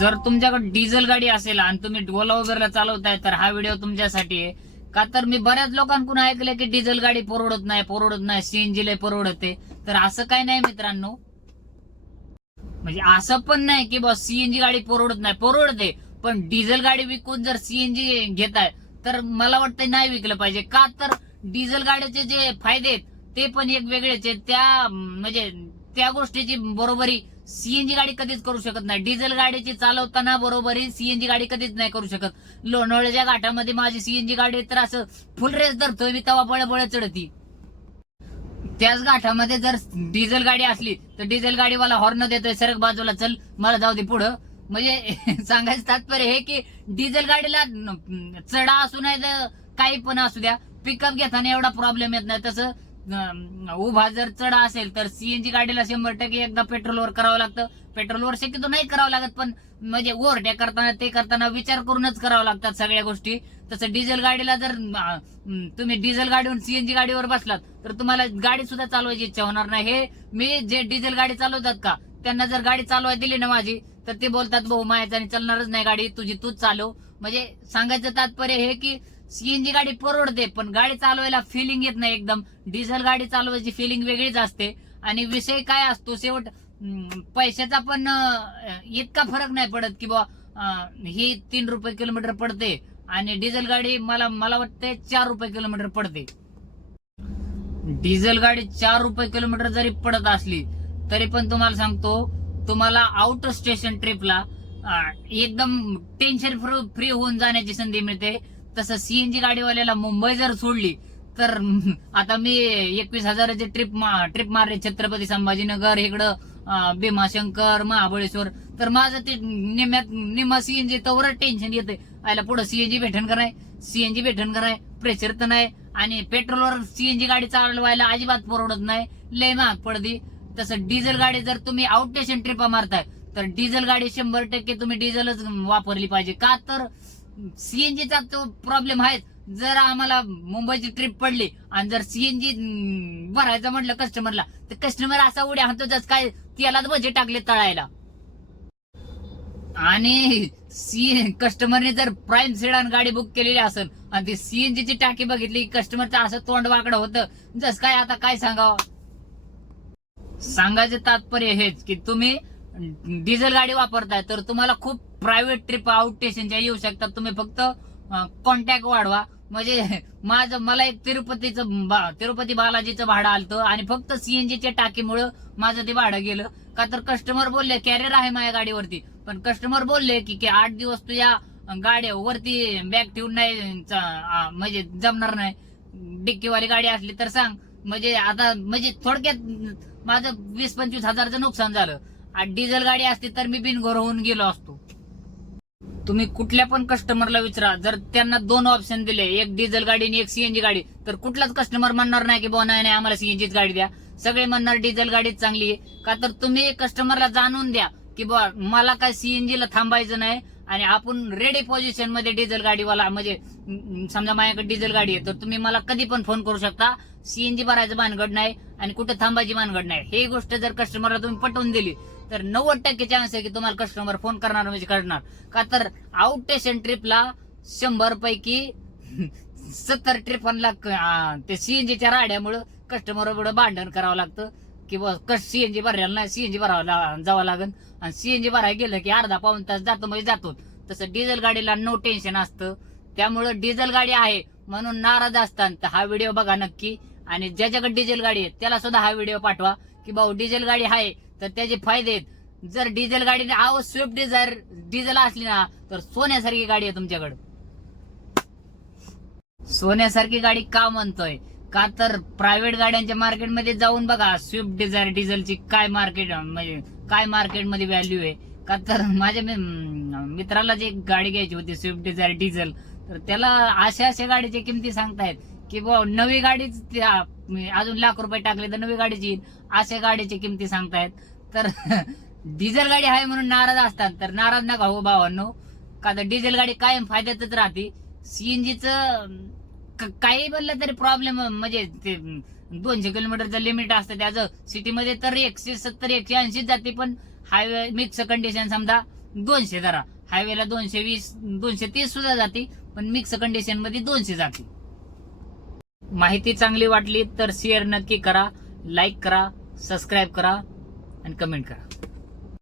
जर तुमच्याकडे डिझेल गाडी असेल आणि तुम्ही ओला उबेरला चालवताय तर हा व्हिडिओ तुमच्यासाठी आहे. का तर मी बऱ्याच लोकांकडून ऐकलं की डिझेल गाडी परवडत नाही परवडत नाही सीएनजी लय परवडते. तर असं काही नाही मित्रांनो. म्हणजे असं पण नाही की बस सीएनजी गाडी परवडत नाही परवडते. पण डिझेल गाडी विकून जर सीएनजी घेताय तर मला वाटतं नाही विकलं पाहिजे. का तर डिझेल गाडीचे जे फायदे आहेत ते पण एक वेगळेच आहेत. त्या म्हणजे त्या गोष्टीची बरोबरी सीएनजी गाडी कधीच करू शकत नाही. डिझेल गाडीची चालवताना बरोबरी सीएनजी गाडी कधीच नाही करू शकत. लोणावळ्याच्या घाटामध्ये माझी सीएनजी गाडी तर असं फुल रेस धरतोय मी तवा बळ बळ चढती. त्याच घाटामध्ये जर डिझेल गाडी असली तर डिझेल गाडीवाला हॉर्न देतोय सरक बाजूला चल मला जाऊ दे पुढं. म्हणजे सांगायचं तात्पर्य हे की डिझेल गाडीला चढा असू नये तर काही पण असू द्या. पिकअप घेताना एवढा प्रॉब्लेम येत नाही. तसं उभा जर चढा असेल तर सीएनजी गाडीला शंभर टक्के एकदा पेट्रोलवर करावं लागतं. पेट्रोलवर शक्यतो नाही करावं लागत पण म्हणजे ओव्हरटेक करताना ते करताना विचार करूनच करावं लागतात सगळ्या गोष्टी. तसं डिझेल गाडीला जर तुम्ही डिझेल गाडीवर सीएनजी गाडीवर बसलात तर तुम्हाला गाडी सुद्धा चालवायची इच्छा होणार नाही. हे मी जे डिझेल गाडी चालवतात का त्यांना जर गाडी चालवायला दिली ना माझी तर ते बोलतात भाऊ माझ्याने चालणारच नाही गाडी तुझी तूच चालव. म्हणजे सांगायचं तात्पर्य हे की सीएनजी गाडी परवडते पण गाडी चालवायला फिलिंग येत नाही एकदम. डिझेल गाडी चालवायची फिलिंग वेगळीच असते. आणि विषय काय असतो शेवट पैशाचा पण इतका फरक नाही पडत की बा ही तीन रुपये किलोमीटर पडते आणि डिझेल गाडी मला मला वाटते चार रुपये किलोमीटर पडते. डिझेल गाडी चार रुपये किलोमीटर जरी पडत असली तरी पण तुम्हाला सांगतो तुम्हाला आउट स्टेशन ट्रिपला एकदम टेन्शन फ्री होऊन जाण्याची संधी मिळते. तसं सीएनजी गाडीवाल्याला मुंबई जर सोडली तर आता मी एकवीस हजाराची ट्रिप ट्रिप मारले छत्रपती संभाजीनगर इकडं भीमाशंकर महाबळेश्वर. तर माझं ते निम्यात निम्मा सीएनजी तवर टेन्शन येते आयला पुढं सीएनजी भेटण कराय सीएनजी भेटण कराय प्रेशर तर नाही. आणि पेट्रोलवर सीएनजी गाडी चालवायला अजिबात परवडत नाही. लय महाग पडती. तसं डिझेल गाडी जर तुम्ही आउट स्टेशन ट्रिपा मारताय तर डिझेल गाडी शंभर टक्के तुम्ही डिझेलच वापरली पाहिजे. का तर सीएनजीचा तो प्रॉब्लेम आहे. जर आम्हाला मुंबईची ट्रिप पडली आणि जर सीएनजी भरायचं म्हटलं कस्टमरला तर कस्टमर असा उड्या हातोच काय त्याला बजेट टाकले तळायला. आणि सी कस्टमरने जर प्राईम सेडान गाडी बुक केलेली असेल आणि ती सीएनजीची टाकी बघितली कस्टमरचं असं तोंड वाकडं होतं जस काय आता काय सांगावं? सांगायचं तात्पर्य हेच की तुम्ही डिझेल गाडी वापरताय तर तुम्हाला खूप प्रायव्हेट ट्रिप आउट स्टेशनच्या येऊ शकतात. तुम्ही फक्त कॉन्टॅक्ट वाढवा. म्हणजे माझं मला एक तिरुपतीचं बा- तिरुपती बालाजीचं भाडं आलतं आणि फक्त सीएनजीच्या टाकीमुळं माझं ते भाडं गेलं. का तर कस्टमर बोलले कॅरियर आहे माझ्या गाडीवरती. पण कस्टमर बोलले की की आठ दिवस तुझ्या गाड्या वरती बॅग ठेवून नाही म्हणजे जमणार नाही. डिक्कीवाली गाडी असली तर सांग. म्हणजे आता म्हणजे थोडक्यात माझं वीस पंचवीस हजारचं नुकसान झालं. आणि डिझेल गाडी असती तर मी बिनघोर होऊन गेलो असतो. तुम्ही कुठल्या पण कस्टमरला विचारा. जर त्यांना दोन ऑप्शन दिले एक डिझेल गाडी आणि एक सीएनजी गाडी तर कुठलाच कस्टमर म्हणणार नाही की बुवा नाही नाही आम्हाला सीएनजीच गाडी द्या. सगळे म्हणणार डिझेल गाडीच चांगली आहे. का तर तुम्ही कस्टमरला जाणून द्या की बुवा मला काय सीएनजी ला थांबायचं नाही आणि आपण रेडी पोझिशनमध्ये डिझेल गाडीवाला म्हणजे समजा माझ्याकडे डिझेल गाडी आहे तर तुम्ही मला कधी पण फोन करू शकता. सीएनजी भरायचं भानगड नाही आणि कुठे थांबायची भानगड नाही. ही गोष्ट जर कस्टमरला तुम्ही पटवून दिली तर नव्वद टक्के चान्स आहे की तुम्हाला कस्टमर फोन करणार म्हणजे करणार. का तर आउट स्टेशन ट्रिपला शंभर पैकी सत्तर ट्रिपांना ते सीएनजीच्या राड्यामुळं कस्टमर एवढं भांडण करावं लागतं. की बस कस सीएनजी भरायला नाही सीएनजी जी ला- जावं लागेल आणि सीएनजी भरायला गेलं की अर्धा पाऊन तास जातो म्हणजे जातो. तसं डिझेल गाडीला नो टेन्शन असतं. त्यामुळं डिझेल गाडी आहे म्हणून नाराज असतात. तर हा व्हिडिओ बघा नक्की. आणि ज्याच्याकडे डिझेल गाडी आहे त्याला सुद्धा हा व्हिडिओ पाठवा. की भाऊ डिझेल गाडी आहे तर त्याचे फायदे आहेत. जर डिझेल गाडीने आव स्विफ्ट डिझायर डिझेल असली ना तर सोन्यासारखी गाडी आहे तुमच्याकडं. सोन्यासारखी गाडी का म्हणतोय? का तर प्रायव्हेट गाड्यांच्या मार्केटमध्ये जाऊन बघा स्विफ्ट डिझायर डिझेलची काय मार्केट म्हणजे काय मार्केटमध्ये व्हॅल्यू आहे. का तर माझ्या मित्राला जी गाडी घ्यायची होती स्विफ्ट डिझायर डिझेल तर त्याला अशा अशा गाडीच्या किमती सांगतायत की बुवा नवी गाडीच त्या- अजून लाख रुपये टाकले तर नवी गाडीची येईल अशा गाडीच्या किमती सांगतायत. तर डिझेल गाडी आहे म्हणून नाराज असतात तर नाराज नका हो भावांनो. का तर डिझेल गाडी कायम फायद्यातच राहते. सीएनजीचं काही बोललं तरी प्रॉब्लेम म्हणजे ते दोनशे किलोमीटरचं लिमिट असतं. त्याचं सिटीमध्ये तर एकशे सत्तर एकशे ऐंशी जाते पण हायवे मिक्स कंडिशन समजा दोनशे धरा. हायवेला दोनशे वीस दोनशे तीस सुद्धा जाते पण मिक्स कंडिशनमध्ये दोनशे जाते. माहिती चांगली वाटली तर शेअर नक्की करा लाईक करा सबस्क्राईब करा आणि कमेंट करा.